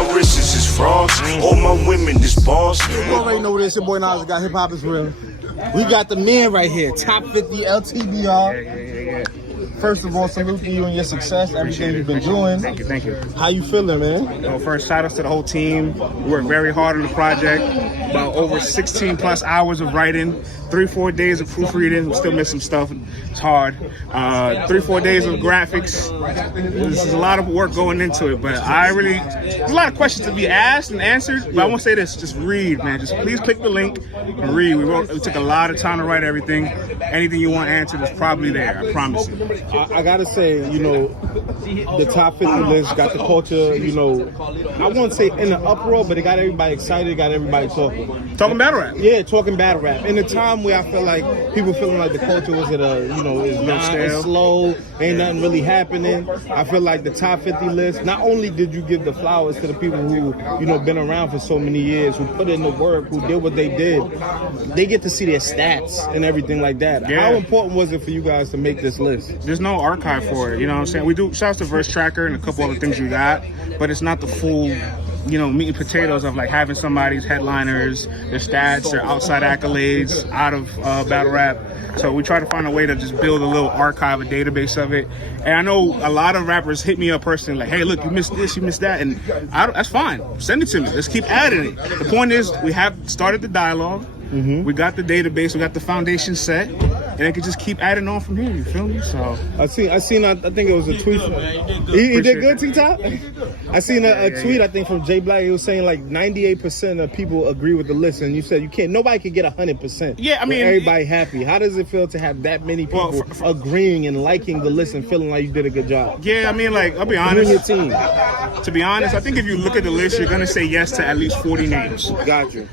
my wrists is frost. All my women is boss. You already know this. Your boy Nas got Hip Hop is Real. We got the man right here, top 50 LTBR. Yeah. First of all, salute to you and your success, everything you've been doing. Thank you. How you feeling, man? Well, first, shout outs to the whole team. We worked very hard on the project. About over 16 plus hours of writing, 3-4 days of proofreading. We still miss some stuff. It's hard. 3-4 days of graphics. This is a lot of work going into it, but there's a lot of questions to be asked and answered. But I want to say this: just read, man. Just please click the link and read. We took a lot of time to write everything. Anything you want answered is probably there. I promise you. I gotta say, the top 50 list got the culture, I won't say in an uproar, but it got everybody excited, got everybody talking. Talking battle rap. Yeah, talking battle rap. In a time where I feel like people feeling like the culture was at it's slow, ain't nothing really happening. I feel like the top 50 list, not only did you give the flowers to the people who, been around for so many years, who put in the work, who did what they did, they get to see their stats and everything like that. Yeah. How important was it for you guys to make this list? There's no archive for it, you know what I'm saying? We do shouts to Verse Tracker and a couple other things you got, but it's not the full, meat and potatoes of like having somebody's headliners, their stats, their outside accolades out of battle rap. So we try to find a way to just build a little archive, a database of it. And I know a lot of rappers hit me up personally like, hey, look, you missed this, you missed that. And that's fine. Send it to me. Let's keep adding it. The point is, we have started the dialogue. Mm-hmm. We got the database, we got the foundation set, and they can just keep adding on from here. You feel me? So I think it was a tweet. He did good, T-Top. I seen a tweet I think from Jay Black. He was saying like 98% of people agree with the list, and you said nobody can get 100%. Yeah, I mean, everybody happy. How does it feel to have that many people agreeing and liking the list and feeling like you did a good job? Yeah, I mean, like I'll be honest. You and your team. To be honest, I think if you look at the list, you're gonna say yes to at least 40 names. Got you.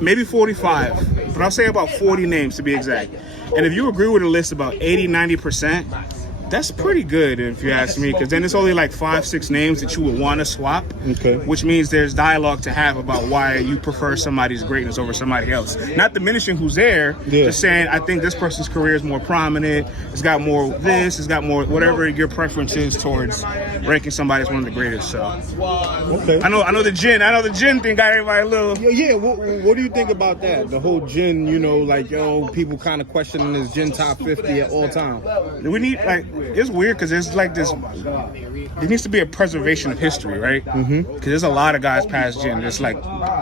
Maybe 45, but I'll say about 40 names to be exact. And if you agree with the list about 80-90%, that's pretty good if you ask me, because then it's only like 5-6 names that you would want to swap, which means there's dialogue to have about why you prefer somebody's greatness over somebody else. Not diminishing who's there, just saying I think this person's career is more prominent, it's got more this, it's got more whatever your preference is towards ranking somebody as one of the greatest. So I know the gin thing got everybody a little. Yeah, what do you think about that? The whole gin, people kind of questioning this gin top 50 at all time. We need it's weird because there's like this. There needs to be a preservation of history, right? Because there's a lot of guys past gin. There's like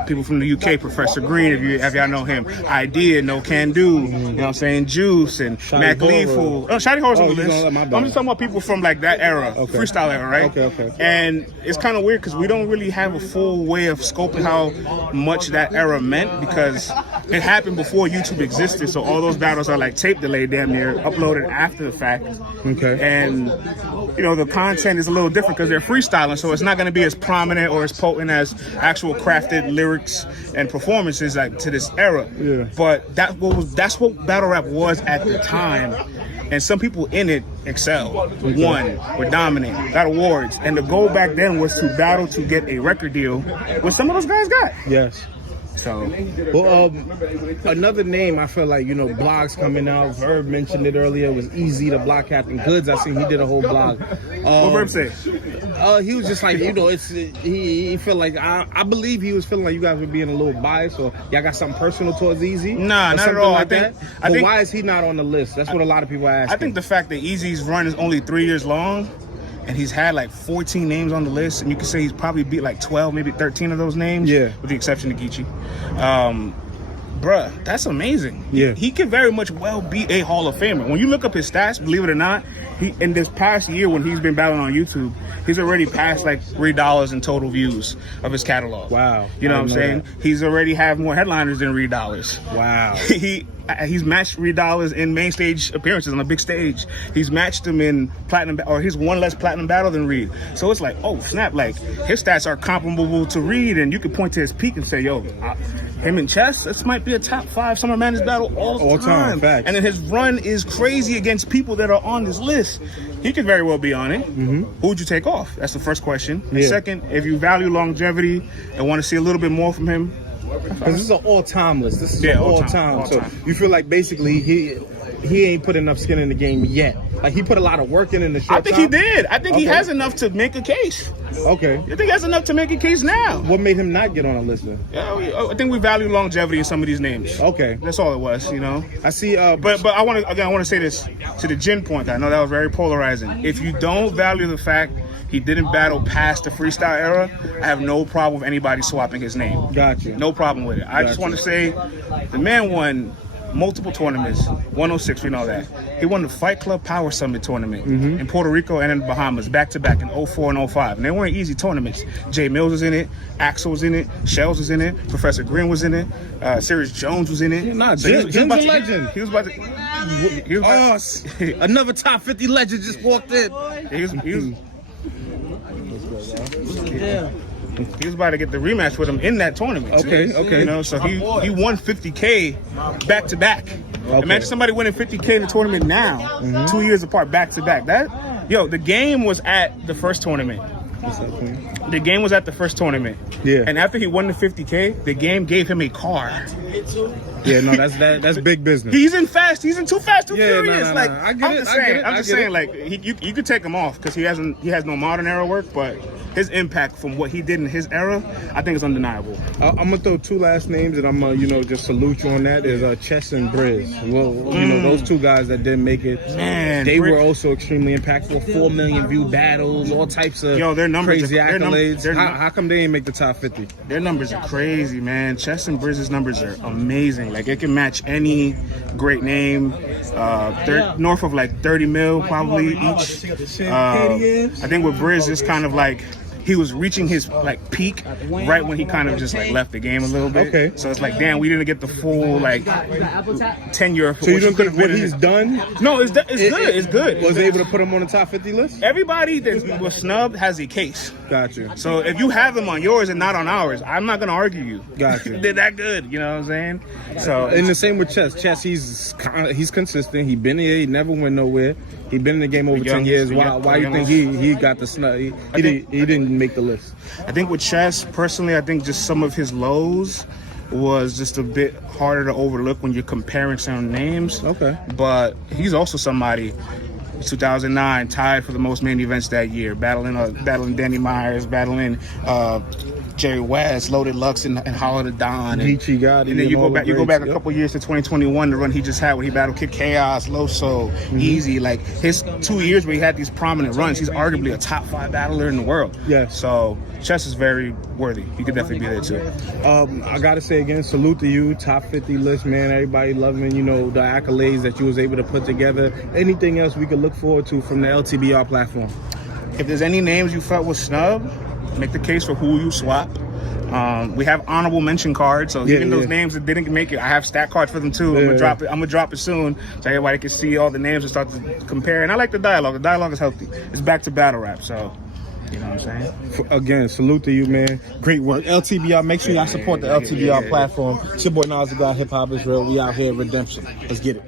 people from the UK, Professor Green, if y'all know him, Idea, No Can Do, you know what I'm saying, Juice and Mac Lethal. Shotty Horror's on the list. I'm just talking about people from like that era, freestyle era, right? Okay. And it's kind of weird because we don't really have a full way of scoping how much that era meant, because it happened before YouTube existed. So all those battles are like tape delayed, damn near uploaded after the fact. And the content is a little different because they're freestyling, so it's not going to be as prominent or as potent as actual crafted lyrics and performances like to this era. Yeah. But that's what battle rap was at the time, and some people in it excelled, won, were dominant, got awards, and the goal back then was to battle to get a record deal, which some of those guys got. Yes. So, another name I feel like, blogs coming out. Verb mentioned it earlier, was Eazy the Block Captain. Goods, I seen he did a whole blog. What Verb say? He was just like, he felt like, I believe he was feeling like you guys were being a little biased, or y'all got something personal towards Eazy? Nah, not at all. I think why is he not on the list? That's what a lot of people ask. I think the fact that Eazy's run is only 3 years long, and he's had like 14 names on the list, and you can say he's probably beat like 12, maybe 13 of those names. Yeah. With the exception of Geechee. Bruh, that's amazing. Yeah. He could very much well be a Hall of Famer. When you look up his stats, believe it or not, he in this past year when he's been battling on YouTube, he's already passed like $3 in total views of his catalog. Wow. You know what I'm saying? He's already have more headliners than $3. Wow. He's matched $3 in main stage appearances on a big stage. He's matched him in platinum, or he's won less platinum battle than Reed. So it's like, oh snap! Like his stats are comparable to Reed, and you can point to his peak and say, yo, him in chess, this might be a top 5 Summer Madness battle all time. Fact. And then his run is crazy against people that are on this list. He could very well be on it. Who would you take off? That's the first question. And second, if you value longevity and want to see a little bit more from him. Because this is an all-time list. This is all-time. So you feel like basically he ain't put enough skin in the game yet. Like, he put a lot of work in the short I think time. he did. I think he has enough to make a case. Okay. I think he has enough to make a case now. What made him not get on a list then? Yeah, I think we value longevity in some of these names. Okay. That's all it was, you know. I see. But I want to say this to the Jin point. I know that was very polarizing. If you don't value the fact he didn't battle past the freestyle era, I have no problem with anybody swapping his name. Gotcha. No problem with it. I just want to say the man won multiple tournaments. 106, we know that. He won the Fight Club Power Summit tournament in Puerto Rico and in the Bahamas, back-to-back in 04 and 05. And they weren't easy tournaments. Jay Mills was in it, Axel was in it, Shells was in it, Professor Green was in it, Sirius Jones was in it. Nah, So Jim's a legend. He was about to... Another top 50 legend just walked in. He was about to get the rematch with him in that tournament. Okay. You know, so he won 50K back to back. Imagine somebody winning 50K in the tournament now, 2 years apart, back to back. The game was at the first tournament. The game was at the first tournament. Yeah. And after he won the 50K, the game gave him a car. Yeah, no, that's big business. He's in Too Fast, Too Yeah, Furious. no. Like, I get it. I'm just saying, like, you could take him off because he has no modern era work, but his impact from what he did in his era, I think is undeniable. I'm gonna throw two last names, and I'm gonna, just salute you on that. Is Chess and Briz. Well, those two guys that didn't make it. Man, they were also extremely impactful. 4 million view battles, all types of their numbers crazy accolades. How come they ain't make the top 50? Their numbers are crazy, man. Chess and Briz's numbers are amazing. Like, it can match any great name. North of like 30 mil probably each. I think with Briz, it's kind of like he was reaching his like peak right when he kind of just like left the game a little bit. Okay. So it's like, damn, we didn't get the full like tenure. So you don't think what he's done? No, it's good. It's good. Was able to put him on the top 50 list? Everybody that was snubbed has a case. Gotcha. So if you have them on yours and not on ours, I'm not gonna argue you. Gotcha. They're that good, you know what I'm saying? So and the same with Chess. Chess, he's consistent. He been here. He never went nowhere. He been in the game over 10 years. Why you think he got the snub? He didn't make the list. I think with Chess, personally, I think just some of his lows was just a bit harder to overlook when you're comparing some names. Okay. But he's also somebody. 2009, tied for the most main events that year, battling Danny Myers, battling Jerry West, Loaded Lux, and Hollow the Don. And then you go back a couple years to 2021, the run he just had when he battled Kid Chaos, Loso, Eazy. Like, his 2 years where he had these prominent runs, he's arguably a top 5 battler in the world. Yeah. So Chess is very worthy. He could definitely be there too. I gotta say again, salute to you, top 50 list, man. Everybody loving, the accolades that you was able to put together. Anything else we could look forward to from the LTBR platform? If there's any names you felt was snubbed, make the case for who you swap. We have honorable mention cards, so even those names that didn't make it, I have stat cards for them too. I'm gonna drop it soon, so everybody can see all the names and start to compare. And I like the dialogue. The dialogue is healthy. It's back to battle rap, so you know what I'm saying? Again, salute to you, man. Great work. LTBR, make sure y'all support the LTBR platform. It's your boy Nas the God, Hip Hop Israel. We out here, redemption. Let's get it.